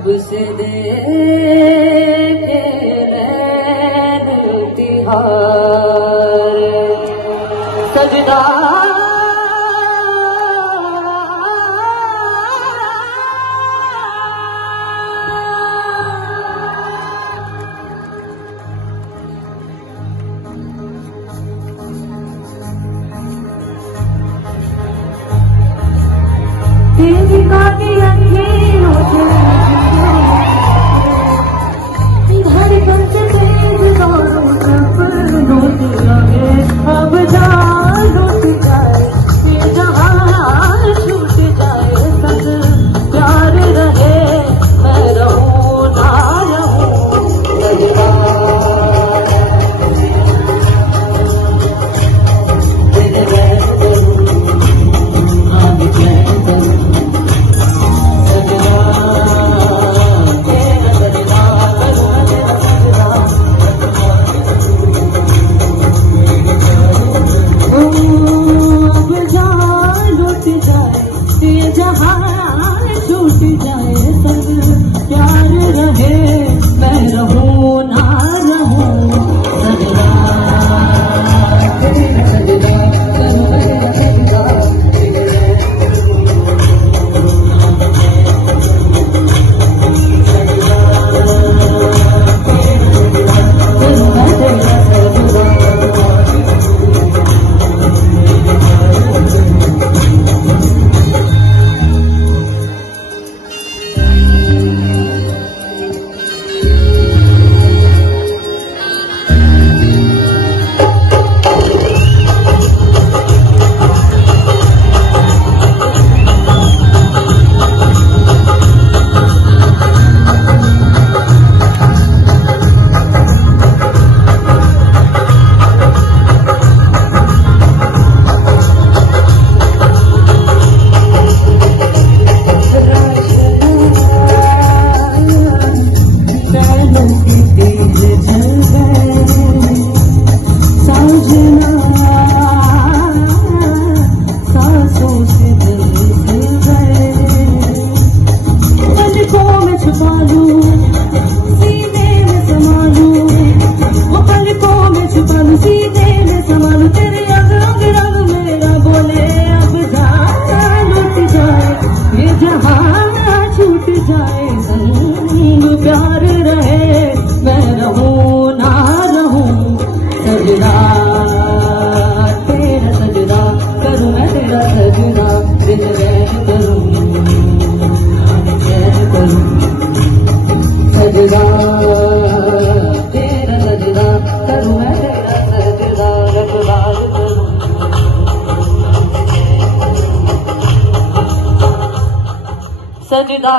जब से देखे नैन तिहार सजदा तेरी काली अखियों से धड़कन से तेज दौड़ों सपनों से लगे अब जान लुट जाए ये जहां छूट जाए सब प्यार रहे मैं रहूं ना रहूं जहां छूट जाए सब प्यार रहे मैं रहूं ना रहूं सजदा तेरा सजदा करूं मेरा सजदा छूट जाए संग प्यार रहे मैं रहूं ना रहूं सजदा तेरा सजदा करूं मैं तेरा सजदा दिल रैन करूं चैन करूं सजदा तेरा सजदा करूं मैं तेरा सजदा रखवाल करूं सजदा